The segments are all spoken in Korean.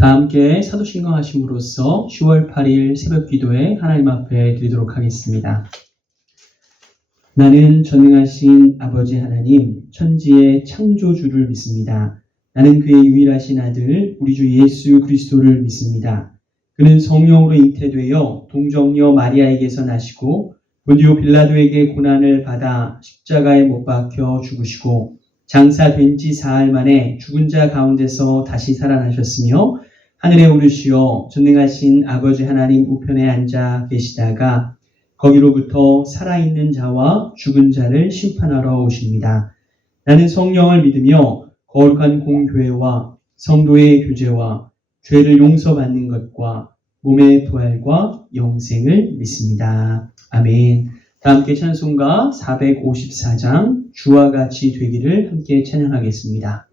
다 함께 사도신강하심으로써 10월 8일 새벽기도에 하나님 앞에 드리도록 하겠습니다. 나는 전능하신 아버지 하나님, 천지의 창조주를 믿습니다. 나는 그의 유일하신 아들 우리 주 예수 그리스도를 믿습니다. 그는 성령으로 잉태되어 동정녀 마리아에게서 나시고 본디오 빌라도에게 고난을 받아 십자가에 못 박혀 죽으시고 장사된 지 사흘 만에 죽은 자 가운데서 다시 살아나셨으며 하늘에 오르시어 전능하신 아버지 하나님 우편에 앉아 계시다가 거기로부터 살아있는 자와 죽은 자를 심판하러 오십니다. 나는 성령을 믿으며 거룩한 공교회와 성도의 교제와 죄를 용서받는 것과 몸의 부활과 영생을 믿습니다. 아멘. 다 함께 찬송가 454장 주와 같이 되기를 함께 찬양하겠습니다.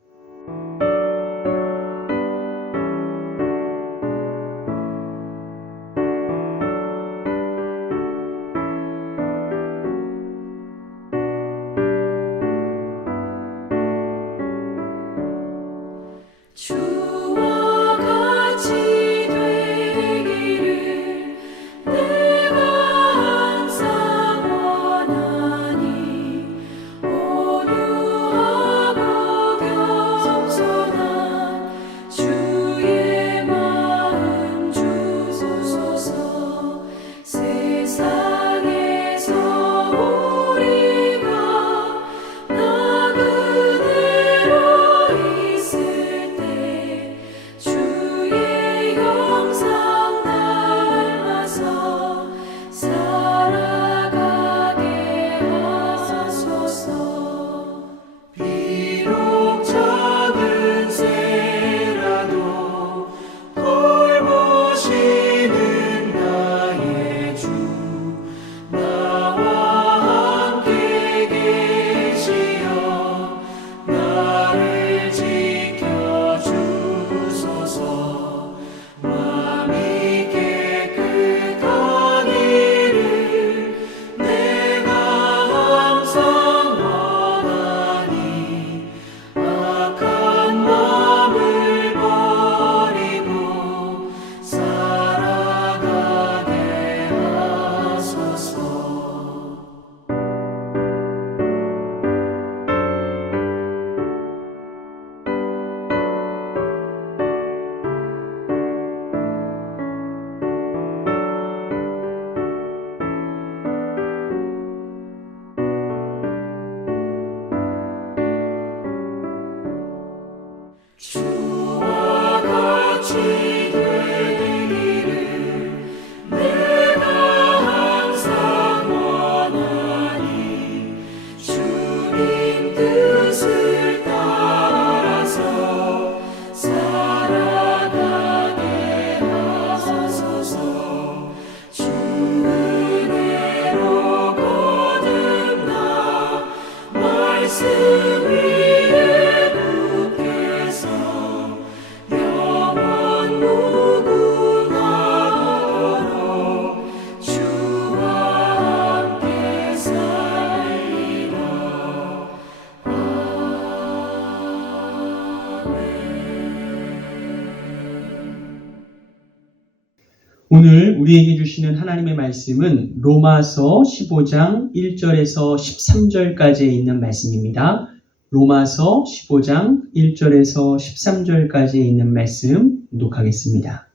오늘 우리에게 주시는 하나님의 말씀은 로마서 15장 1절에서 13절까지에 있는 말씀입니다. 로마서 15장 1절에서 13절까지에 있는 말씀독하겠습니다.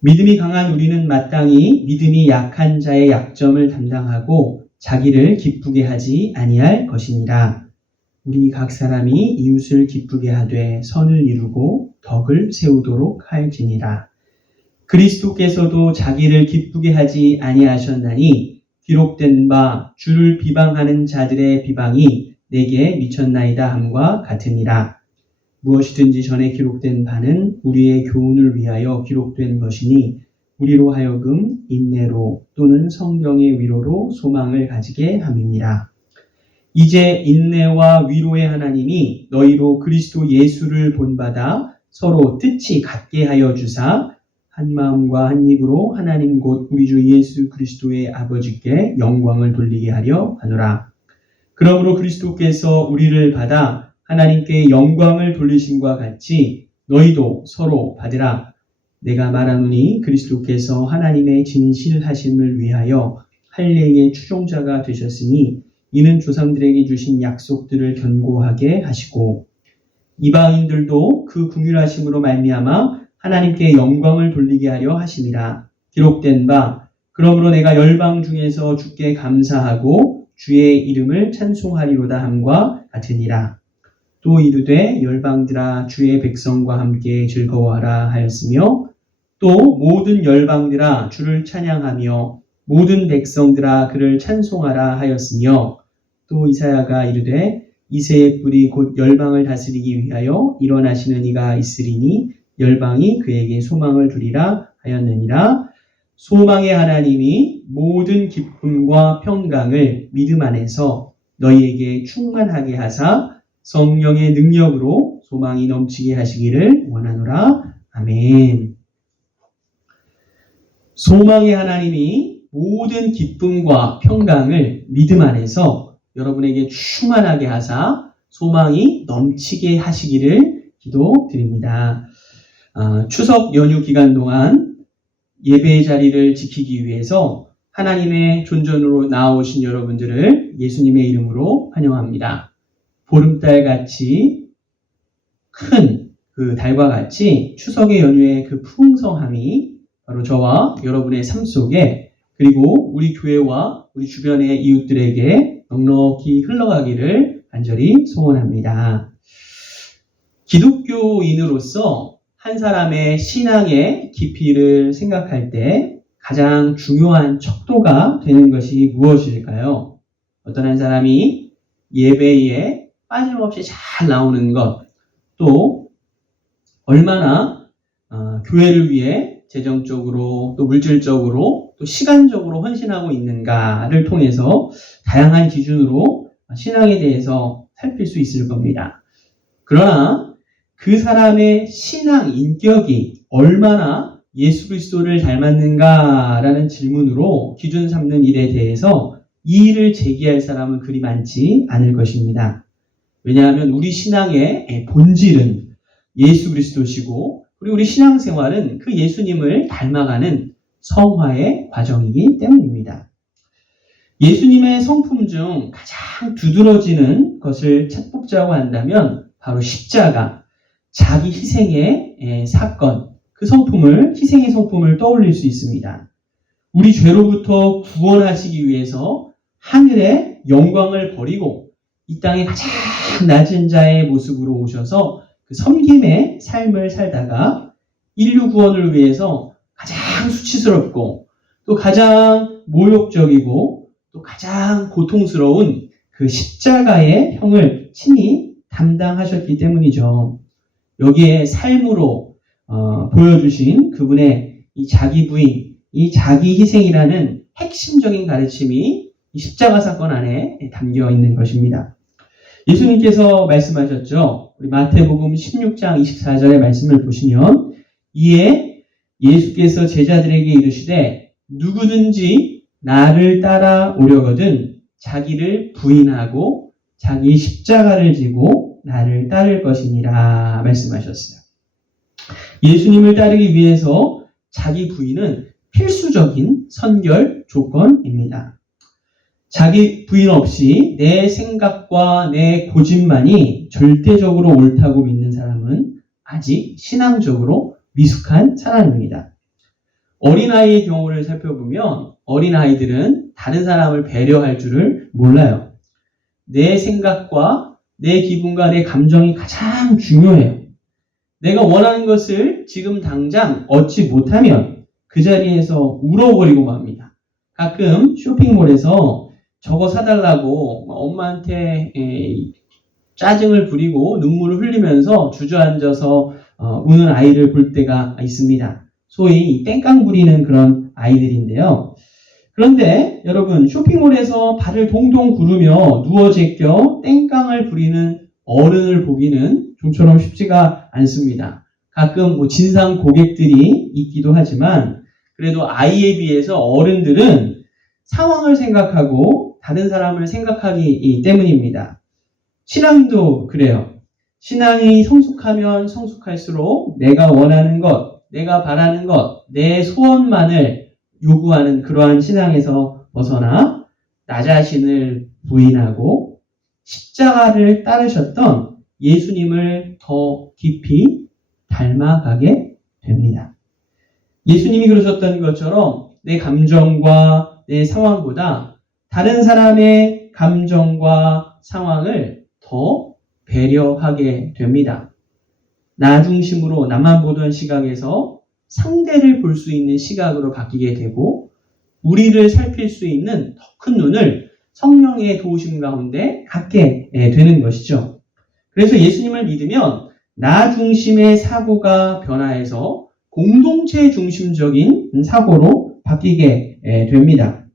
믿음이 강한 우리는 마땅히 믿음이 약한 자의 약점을 담당하고 자기를 기쁘게 하지 아니할 것이니라. 우리 각 사람이 이웃을 기쁘게 하되 선을 이루고 덕을 세우도록 할지니라. 그리스도께서도 자기를 기쁘게 하지 아니하셨나니 기록된 바 주를 비방하는 자들의 비방이 내게 미쳤나이다 함과 같으니라. 무엇이든지 전에 기록된 바는 우리의 교훈을 위하여 기록된 것이니 우리로 하여금 인내로 또는 성경의 위로로 소망을 가지게 함이니라. 이제 인내와 위로의 하나님이 너희로 그리스도 예수를 본받아 서로 뜻이 같게 하여 주사 한 마음과 한 입으로 하나님 곧 우리 주 예수 그리스도의 아버지께 영광을 돌리게 하려 하노라. 그러므로 그리스도께서 우리를 받아 하나님께 영광을 돌리심과 같이 너희도 서로 받으라. 내가 말하노니 그리스도께서 하나님의 진실하심을 위하여 할례의 추종자가 되셨으니 이는 조상들에게 주신 약속들을 견고하게 하시고 이방인들도 그 긍휼하심으로 말미암아 하나님께 영광을 돌리게 하려 하심이라. 기록된 바 그러므로 내가 열방 중에서 주께 감사하고 주의 이름을 찬송하리로다 함과 같으니라. 또 이르되 열방들아 주의 백성과 함께 즐거워하라 하였으며 또 모든 열방들아 주를 찬양하며 모든 백성들아 그를 찬송하라 하였으며 또 이사야가 이르되 이새의 뿔이 곧 열방을 다스리기 위하여 일어나시는 이가 있으리니 열방이 그에게 소망을 두리라 하였느니라. 소망의 하나님이 모든 기쁨과 평강을 믿음 안에서 너희에게 충만하게 하사 성령의 능력으로 소망이 넘치게 하시기를 원하노라. 아멘. 소망의 하나님이 모든 기쁨과 평강을 믿음 안에서 여러분에게 충만하게 하사 소망이 넘치게 하시기를 기도드립니다. 추석 연휴 기간 동안 예배의 자리를 지키기 위해서 하나님의 존전으로 나오신 여러분들을 예수님의 이름으로 환영합니다. 보름달같이 큰 그 달과 같이 추석의 연휴의 그 풍성함이 바로 저와 여러분의 삶 속에 그리고 우리 교회와 우리 주변의 이웃들에게 넉넉히 흘러가기를 간절히 소원합니다. 기독교인으로서 한 사람의 신앙의 깊이를 생각할 때 가장 중요한 척도가 되는 것이 무엇일까요? 어떤 한 사람이 예배에 빠짐없이 잘 나오는 것, 또 얼마나 교회를 위해 재정적으로 또 물질적으로 또 시간적으로 헌신하고 있는가를 통해서 다양한 기준으로 신앙에 대해서 살필 수 있을 겁니다. 그러나 그 사람의 신앙 인격이 얼마나 예수 그리스도를 닮았는가라는 질문으로 기준 삼는 일에 대해서 이의를 제기할 사람은 그리 많지 않을 것입니다. 왜냐하면 우리 신앙의 본질은 예수 그리스도시고 그리고 우리 신앙생활은 그 예수님을 닮아가는 성화의 과정이기 때문입니다. 예수님의 성품 중 가장 두드러지는 것을 찾보자고 한다면 바로 십자가, 자기 희생의 사건, 그 성품을, 희생의 성품을 떠올릴 수 있습니다. 우리 죄로부터 구원하시기 위해서 하늘의 영광을 버리고 이 땅에 가장 낮은 자의 모습으로 오셔서 그 섬김의 삶을 살다가 인류 구원을 위해서 가장 수치스럽고 또 가장 모욕적이고 또 가장 고통스러운 그 십자가의 형을 친히 담당하셨기 때문이죠. 여기에 삶으로 보여주신 그분의 이 자기 부인, 이 자기 희생이라는 핵심적인 가르침이 이 십자가 사건 안에 담겨 있는 것입니다. 예수님께서 말씀하셨죠. 우리 마태복음 16장 24절의 말씀을 보시면 이에 예수께서 제자들에게 이르시되 누구든지 나를 따라오려거든 자기를 부인하고 자기 십자가를 지고 나를 따를 것이니라 말씀하셨어요. 예수님을 따르기 위해서 자기 부인은 필수적인 선결 조건입니다. 자기 부인 없이 내 생각과 내 고집만이 절대적으로 옳다고 믿는 사람은 아직 신앙적으로 미숙한 사람입니다. 어린아이의 경우를 살펴보면 어린아이들은 다른 사람을 배려할 줄을 몰라요. 내 생각과 내 기분과 내 감정이 가장 중요해요. 내가 원하는 것을 지금 당장 얻지 못하면 그 자리에서 울어버리고 맙니다. 가끔 쇼핑몰에서 저거 사달라고 엄마한테 짜증을 부리고 눈물을 흘리면서 주저앉아서 우는 아이를 볼 때가 있습니다. 소위 땡깡 부리는 그런 아이들인데요. 그런데 여러분 쇼핑몰에서 발을 동동 구르며 누워 제껴 땡깡을 부리는 어른을 보기는 좀처럼 쉽지가 않습니다. 가끔 진상 고객들이 있기도 하지만 그래도 아이에 비해서 어른들은 상황을 생각하고 다른 사람을 생각하기 때문입니다. 신앙도 그래요. 신앙이 성숙하면 성숙할수록 내가 원하는 것, 내가 바라는 것, 내 소원만을 요구하는 그러한 신앙에서 벗어나 나 자신을 부인하고 십자가를 따르셨던 예수님을 더 깊이 닮아가게 됩니다. 예수님이 그러셨던 것처럼 내 감정과 내 상황보다 다른 사람의 감정과 상황을 더 배려하게 됩니다. 나 중심으로 나만 보던 시각에서 상대를 볼 수 있는 시각으로 바뀌게 되고 우리를 살필 수 있는 더 큰 눈을 성령의 도우심 가운데 갖게 되는 것이죠. 그래서 예수님을 믿으면 나 중심의 사고가 변화해서 공동체 중심적인 사고로 바뀌게 됩니다.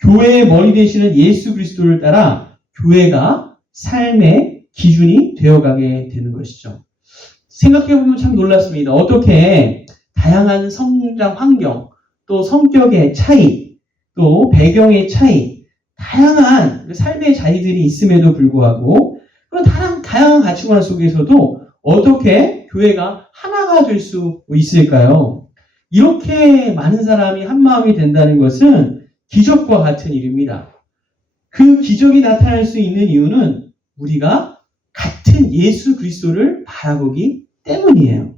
교회의 머리 되시는 예수 그리스도를 따라 교회가 삶의 기준이 되어가게 되는 것이죠. 생각해보면 참 놀랍습니다. 어떻게 다양한 성장 환경, 또 성격의 차이, 또 배경의 차이, 다양한 삶의 자리들이 있음에도 불구하고 그런 다양한 가치관 속에서도 어떻게 교회가 하나가 될 수 있을까요? 이렇게 많은 사람이 한 마음이 된다는 것은 기적과 같은 일입니다. 그 기적이 나타날 수 있는 이유는 우리가 같은 예수 그리스도를 바라보기 때문이에요.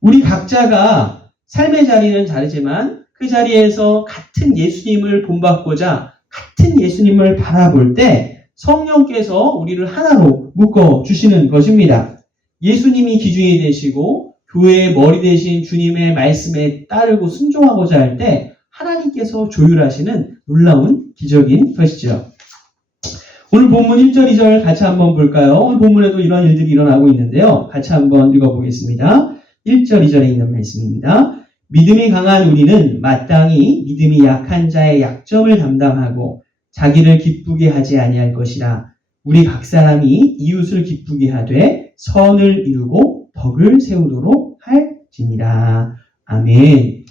우리 각자가 삶의 자리는 다르지만 그 자리에서 같은 예수님을 본받고자 같은 예수님을 바라볼 때 성령께서 우리를 하나로 묶어주시는 것입니다. 예수님이 기준이 되시고 교회의 머리 되신 주님의 말씀에 따르고 순종하고자 할 때 하나님께서 조율하시는 놀라운 기적인 것이죠. 오늘 본문 1절, 2절 같이 한번 볼까요? 오늘 본문에도 이런 일들이 일어나고 있는데요. 같이 한번 읽어보겠습니다. 1절, 2절에 있는 말씀입니다. 믿음이 강한 우리는 마땅히 믿음이 약한 자의 약점을 담당하고 자기를 기쁘게 하지 아니할 것이라. 우리 각 사람이 이웃을 기쁘게 하되 선을 이루고 덕을 세우도록 할지니라. 아멘.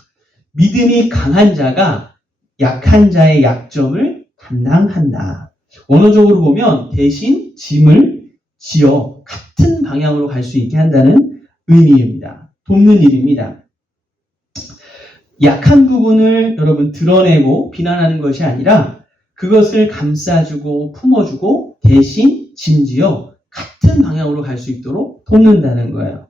믿음이 강한 자가 약한 자의 약점을 담당한다. 원어적으로 보면 대신 짐을 지어 같은 방향으로 갈 수 있게 한다는 의미입니다. 돕는 일입니다. 약한 부분을 여러분 드러내고 비난하는 것이 아니라 그것을 감싸주고 품어주고 대신 짐지어 같은 방향으로 갈 수 있도록 돕는다는 거예요.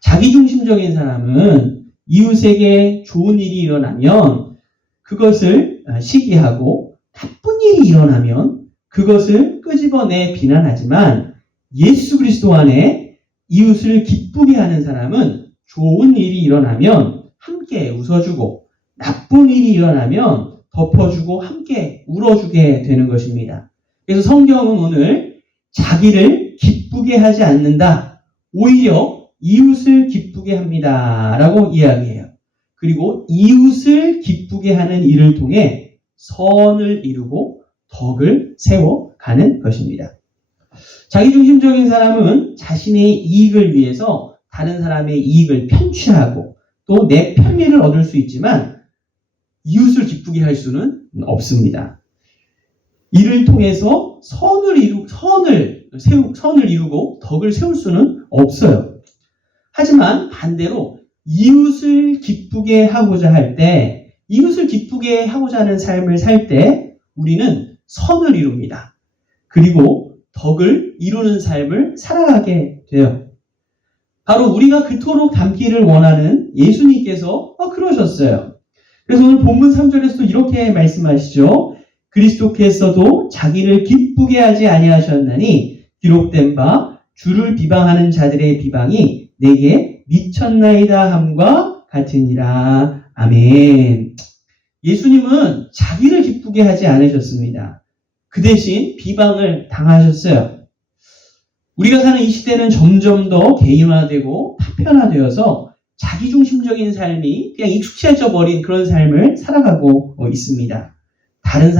자기중심적인 사람은 이웃에게 좋은 일이 일어나면 그것을 시기하고 나쁜 일이 일어나면 그것을 끄집어내 비난하지만 예수 그리스도 안에 이웃을 기쁘게 하는 사람은 좋은 일이 일어나면 함께 웃어주고 나쁜 일이 일어나면 덮어주고 함께 울어주게 되는 것입니다. 그래서 성경은 오늘 자기를 기쁘게 하지 않는다. 오히려 이웃을 기쁘게 합니다. 라고 이야기해요. 그리고 이웃을 기쁘게 하는 일을 통해 선을 이루고 덕을 세워가는 것입니다. 자기중심적인 사람은 자신의 이익을 위해서 다른 사람의 이익을 편취하고 또 내 편리를 얻을 수 있지만 이웃을 기쁘게 할 수는 없습니다. 이를 통해서 선을 이루고 덕을 세울 수는 없어요. 하지만 반대로 이웃을 기쁘게 하고자 할 때, 이웃을 기쁘게 하고자 하는 삶을 살 때 우리는 선을 이룹니다. 그리고 덕을 이루는 삶을 살아가게 돼요. 바로 우리가 그토록 닮기를 원하는 예수님께서 그러셨어요. 그래서 오늘 본문 3절에서도 이렇게 말씀하시죠. 그리스도께서도 자기를 기쁘게 하지 아니하셨나니 기록된 바 주를 비방하는 자들의 비방이 내게 미쳤나이다 함과 같으니라. 아멘. 예수님은 자기를 기쁘게 하지 않으셨습니다. 그 대신 비방을 당하셨어요. 우리가 사는 이 시대는 점점 더 개인화되고 파편화되어서 자기중심적인 삶이 그냥 익숙해져 버린 그런 삶을 살아가고 있습니다. 다른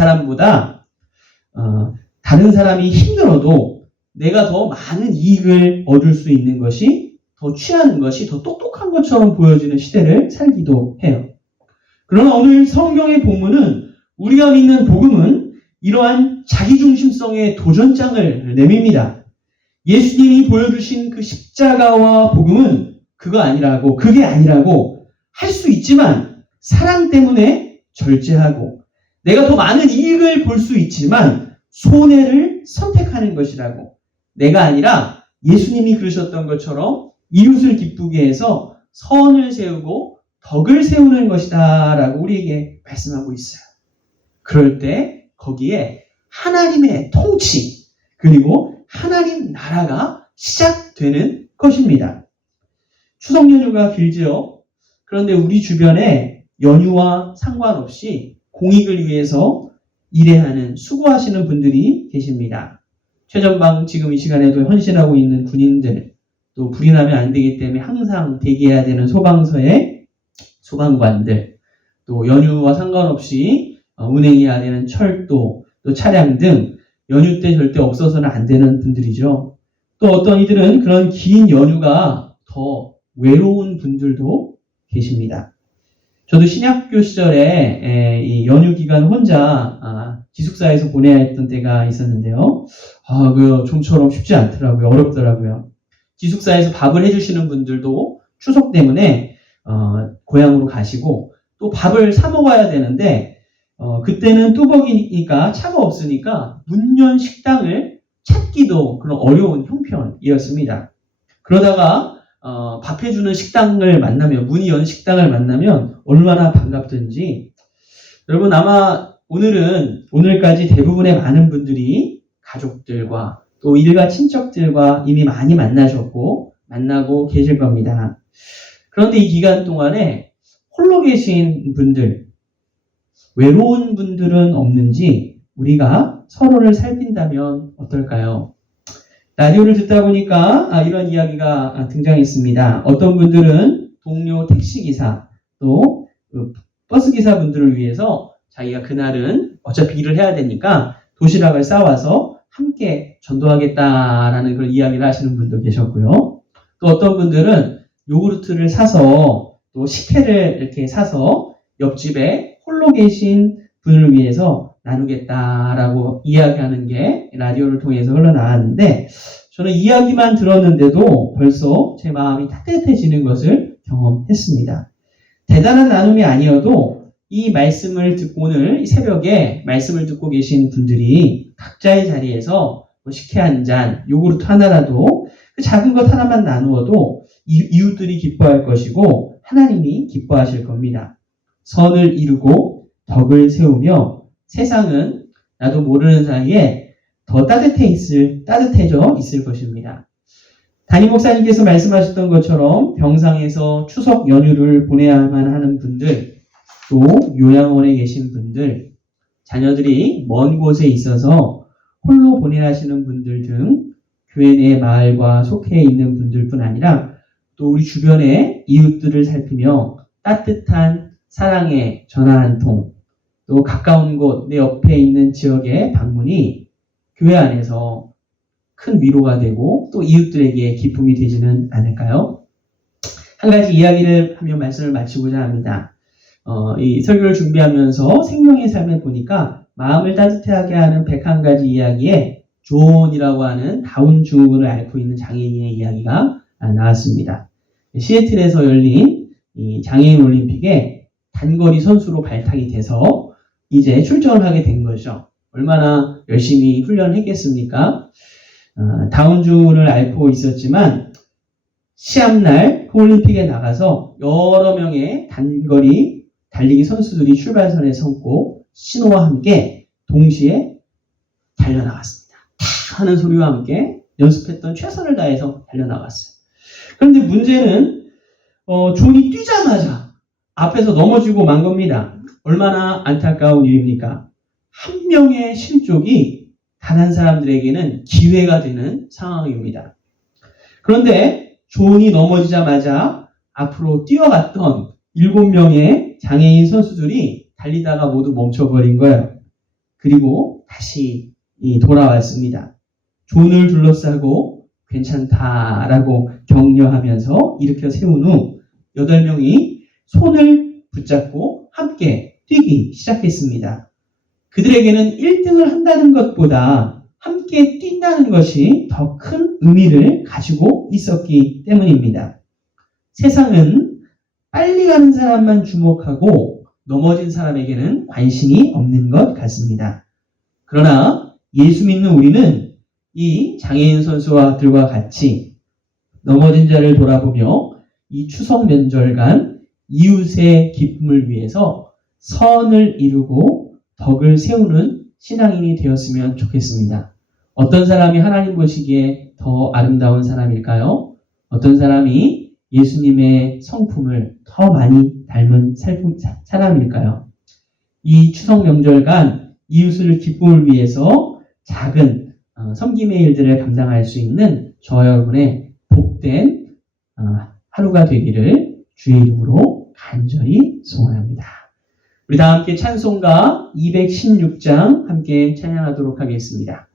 사람이 힘들어도 내가 더 많은 이익을 얻을 수 있는 것이 더 취하는 것이 더 똑똑한 것처럼 보여지는 시대를 살기도 해요. 그러나 오늘 성경의 본문은 우리가 믿는 복음은 이러한 자기중심성의 도전장을 내밉니다. 예수님이 보여주신 그 십자가와 복음은 그게 아니라고 할 수 있지만 사랑 때문에 절제하고 내가 더 많은 이익을 볼 수 있지만 손해를 선택하는 것이라고 내가 아니라 예수님이 그러셨던 것처럼 이웃을 기쁘게 해서 선을 세우고 덕을 세우는 것이다 라고 우리에게 말씀하고 있어요. 그럴 때 거기에 하나님의 통치 그리고 하나님 나라가 시작되는 것입니다. 추석 연휴가 길지요. 그런데 우리 주변에 연휴와 상관없이 공익을 위해서 일해하는 수고하시는 분들이 계십니다. 최전방 지금 이 시간에도 헌신하고 있는 군인들, 또 불이 나면 안 되기 때문에 항상 대기해야 되는 소방서의 소방관들, 또 연휴와 상관없이 운행해야 되는 철도, 또 차량 등 연휴 때 절대 없어서는 안 되는 분들이죠. 또 어떤 이들은 그런 긴 연휴가 더 외로운 분들도 계십니다. 저도 신학교 시절에 이 연휴 기간 혼자 기숙사에서 보내야 했던 때가 있었는데요. 그 좀처럼 쉽지 않더라고요. 어렵더라고요. 기숙사에서 밥을 해주시는 분들도 추석 때문에 고향으로 가시고 또 밥을 사 먹어야 되는데 그때는 뚜벅이니까 차가 없으니까 문 연 식당을 찾기도 그런 어려운 형편이었습니다. 그러다가 밥 해주는 식당을 만나면 문이 연 식당을 만나면 얼마나 반갑든지 여러분 아마 오늘까지 대부분의 많은 분들이 가족들과 또 일가 친척들과 이미 많이 만나고 계실 겁니다. 그런데 이 기간 동안에 홀로 계신 분들, 외로운 분들은 없는지 우리가 서로를 살핀다면 어떨까요? 라디오를 듣다 보니까 이런 이야기가 등장했습니다. 어떤 분들은 동료 택시기사 또 버스기사 분들을 위해서 자기가 그날은 어차피 일을 해야 되니까 도시락을 싸와서 함께 전도하겠다라는 그런 이야기를 하시는 분도 계셨고요. 또 어떤 분들은 요구르트를 사서 또 식혜를 이렇게 사서 옆집에 홀로 계신 분을 위해서 나누겠다라고 이야기하는 게 라디오를 통해서 흘러나왔는데 저는 이야기만 들었는데도 벌써 제 마음이 따뜻해지는 것을 경험했습니다. 대단한 나눔이 아니어도 이 말씀을 듣고 오늘 이 새벽에 말씀을 듣고 계신 분들이 각자의 자리에서 식혜 한 잔, 요구르트 하나라도 그 작은 것 하나만 나누어도 이웃들이 기뻐할 것이고 하나님이 기뻐하실 겁니다. 선을 이루고 덕을 세우며 세상은 나도 모르는 사이에 더 따뜻해져 있을 것입니다. 담임 목사님께서 말씀하셨던 것처럼 병상에서 추석 연휴를 보내야만 하는 분들, 또 요양원에 계신 분들, 자녀들이 먼 곳에 있어서 홀로 보내야 하시는 분들 등 교회 내 마을과 속해 있는 분들뿐 아니라 또 우리 주변의 이웃들을 살피며 따뜻한 사랑의 전화 한 통, 또 가까운 곳 내 옆에 있는 지역의 방문이 교회 안에서 큰 위로가 되고 또 이웃들에게 기쁨이 되지는 않을까요? 한 가지 이야기를 하며 말씀을 마치고자 합니다. 이 설교를 준비하면서 생명의 삶을 보니까 마음을 따뜻하게 하는 101가지 이야기에 존이라고 하는 다운 증후군을 앓고 있는 장애인의 이야기가 나왔습니다. 시애틀에서 열린 이 장애인 올림픽에 단거리 선수로 발탁이 돼서 이제 출전을 하게 된 거죠. 얼마나 열심히 훈련을 했겠습니까? 다운 증후군을 앓고 있었지만 시합날 그 올림픽에 나가서 여러 명의 단거리 달리기 선수들이 출발선에 섰고 신호와 함께 동시에 달려나갔습니다. 탁 하는 소리와 함께 연습했던 최선을 다해서 달려나갔어요. 그런데 문제는 존이 뛰자마자 앞에서 넘어지고 만 겁니다. 얼마나 안타까운 일입니까? 한 명의 실족이 다른 사람들에게는 기회가 되는 상황입니다. 그런데 존이 넘어지자마자 앞으로 뛰어갔던 7명의 장애인 선수들이 달리다가 모두 멈춰버린 거예요. 그리고 다시 돌아왔습니다. 존을 둘러싸고 괜찮다라고 격려하면서 일으켜 세운 후 8명이 손을 붙잡고 함께 뛰기 시작했습니다. 그들에게는 1등을 한다는 것보다 함께 뛴다는 것이 더 큰 의미를 가지고 있었기 때문입니다. 세상은 빨리 가는 사람만 주목하고 넘어진 사람에게는 관심이 없는 것 같습니다. 그러나 예수 믿는 우리는 이 장애인 선수와들과 같이 넘어진 자를 돌아보며 이 추석 명절간 이웃의 기쁨을 위해서 선을 이루고 덕을 세우는 신앙인이 되었으면 좋겠습니다. 어떤 사람이 하나님 보시기에 더 아름다운 사람일까요? 어떤 사람이 예수님의 성품을 더 많이 닮은 사람일까요? 이 추석 명절간 이웃을 기쁨을 위해서 작은 섬김의 일들을 감당할 수 있는 저와 여러분의 복된 하루가 되기를 주의 이름으로 간절히 소원합니다. 우리 다 함께 찬송가 216장 함께 찬양하도록 하겠습니다.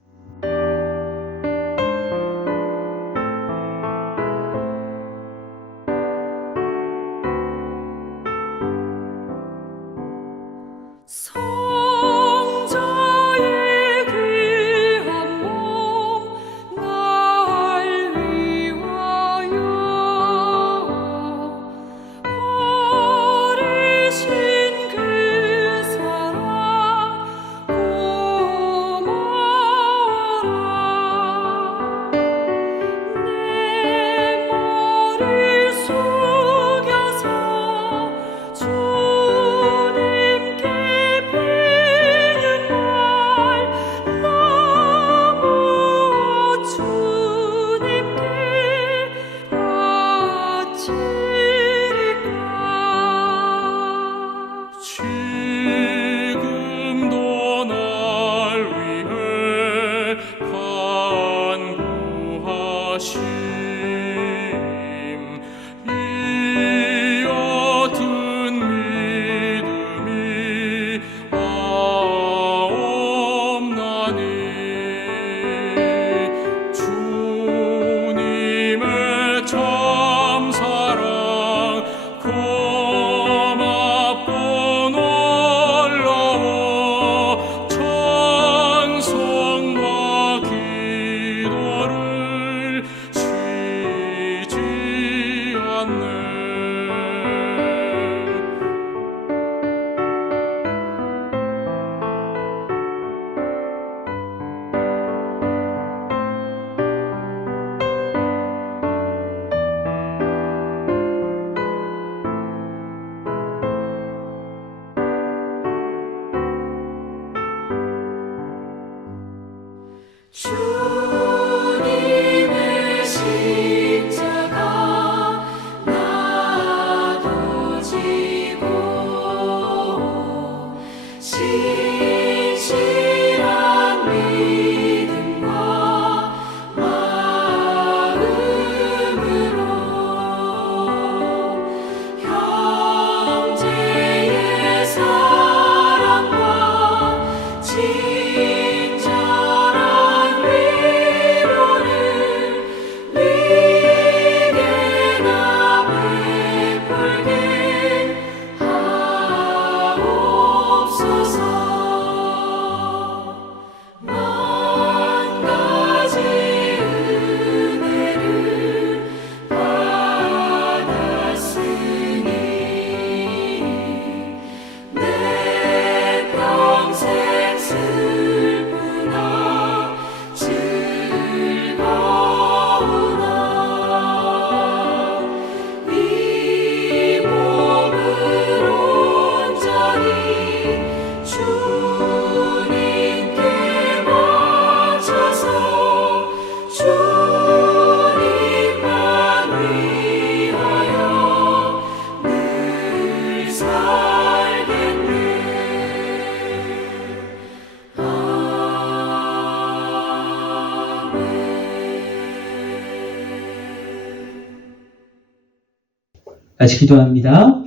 같이 기도합니다.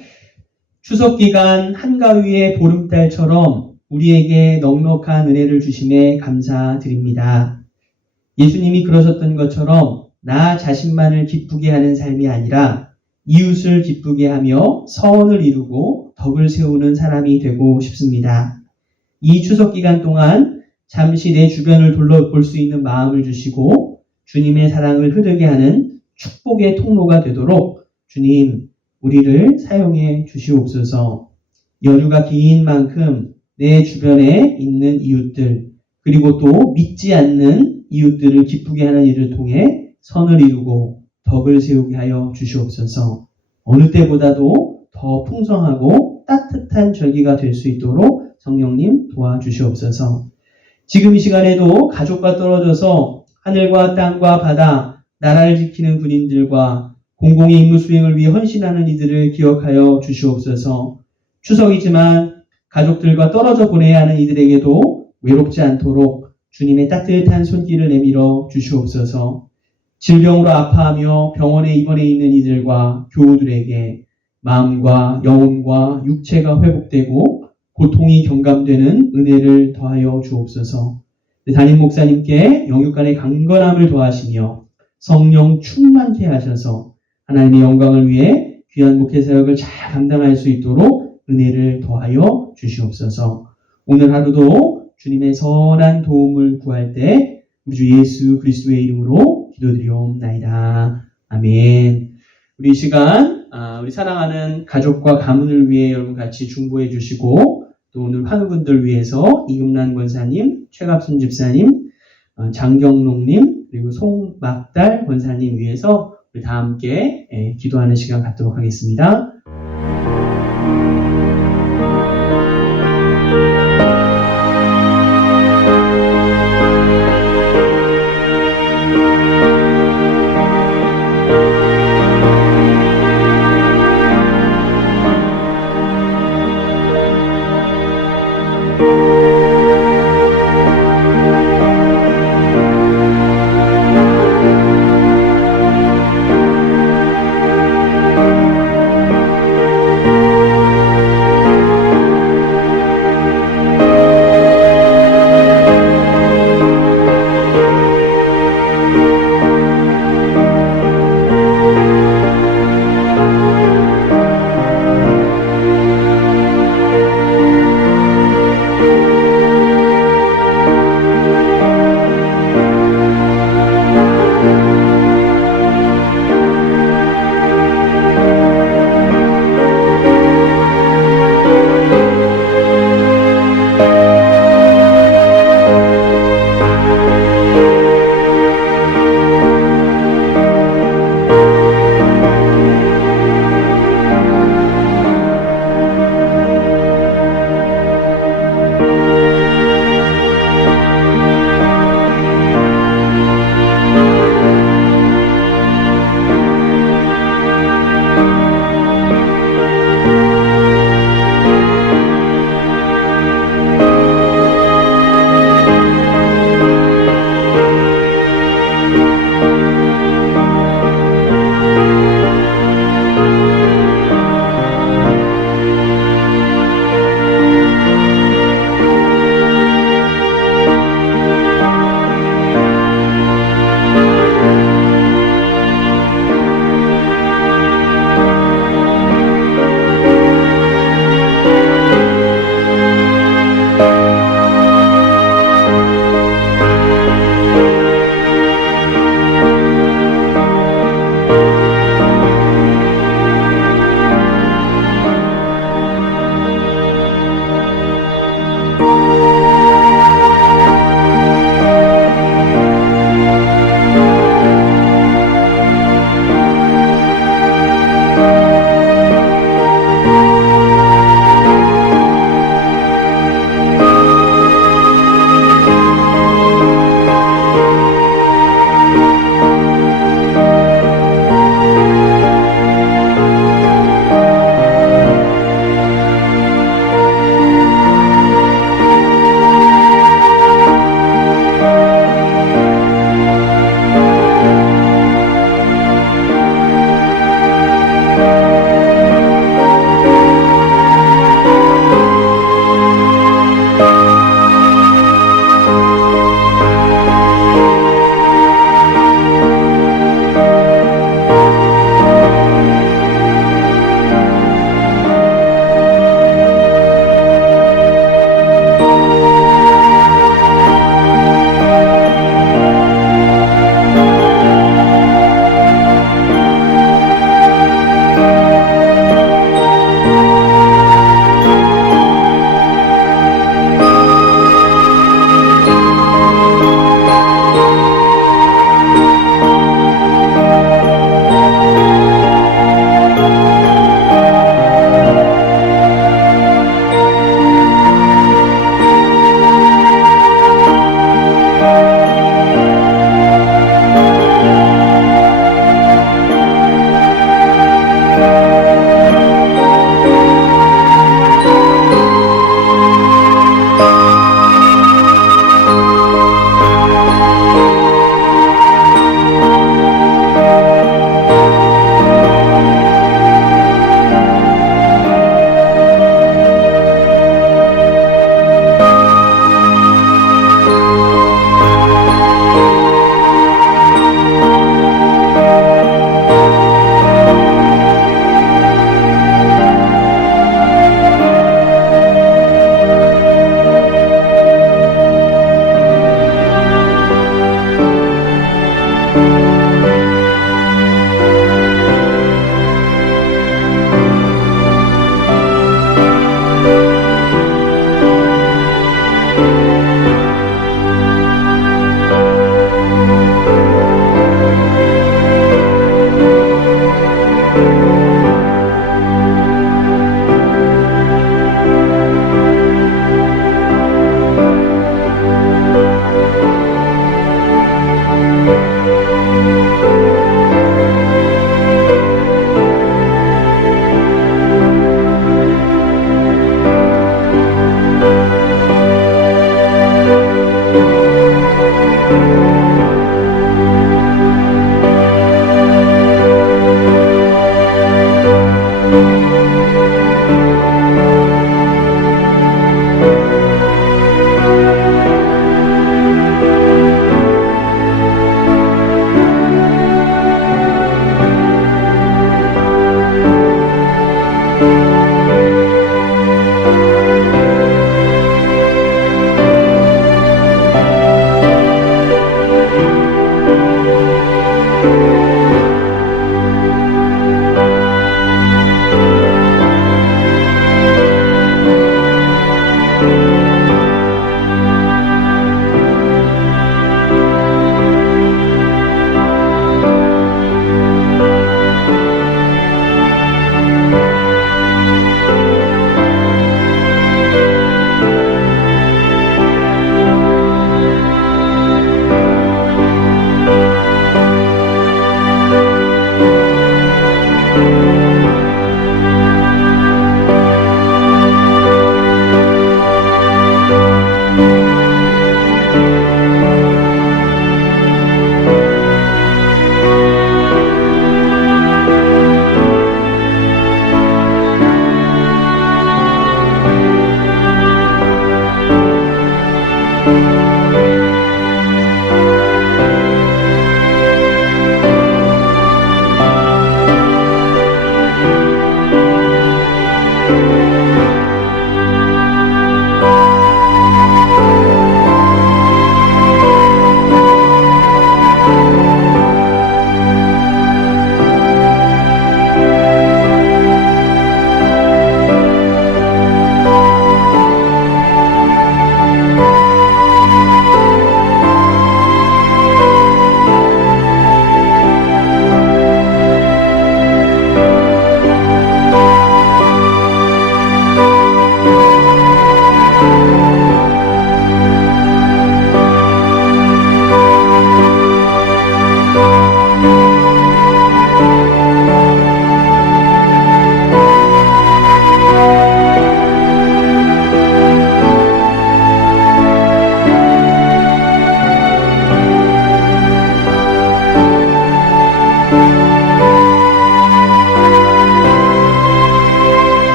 추석 기간 한가위의 보름달처럼 우리에게 넉넉한 은혜를 주심에 감사드립니다. 예수님이 그러셨던 것처럼 나 자신만을 기쁘게 하는 삶이 아니라 이웃을 기쁘게 하며 서원을 이루고 덕을 세우는 사람이 되고 싶습니다. 이 추석 기간 동안 잠시 내 주변을 둘러볼 수 있는 마음을 주시고 주님의 사랑을 흐르게 하는 축복의 통로가 되도록 주님 우리를 사용해 주시옵소서. 연휴가 긴 만큼 내 주변에 있는 이웃들 그리고 또 믿지 않는 이웃들을 기쁘게 하는 일을 통해 선을 이루고 덕을 세우게 하여 주시옵소서. 어느 때보다도 더 풍성하고 따뜻한 절기가 될 수 있도록 성령님 도와주시옵소서. 지금 이 시간에도 가족과 떨어져서 하늘과 땅과 바다, 나라를 지키는 군인들과 공공의 임무 수행을 위해 헌신하는 이들을 기억하여 주시옵소서. 추석이지만 가족들과 떨어져 보내야 하는 이들에게도 외롭지 않도록 주님의 따뜻한 손길을 내밀어 주시옵소서. 질병으로 아파하며 병원에 입원해 있는 이들과 교우들에게 마음과 영혼과 육체가 회복되고 고통이 경감되는 은혜를 더하여 주옵소서. 담임 목사님께 영육간의 강건함을 더하시며 성령 충만케 하셔서 하나님의 영광을 위해 귀한 목회사역을 잘 감당할 수 있도록 은혜를 더하여 주시옵소서. 오늘 하루도 주님의 선한 도움을 구할 때 우리 주 예수 그리스도의 이름으로 기도드리옵나이다. 아멘. 우리 이 시간 우리 사랑하는 가족과 가문을 위해 여러분 같이 중보해 주시고 또 오늘 환우분들 위해서 이금란 권사님, 최갑순 집사님, 장경록님 그리고 송막달 권사님 위해서 우리 다 함께 기도하는 시간 갖도록 하겠습니다.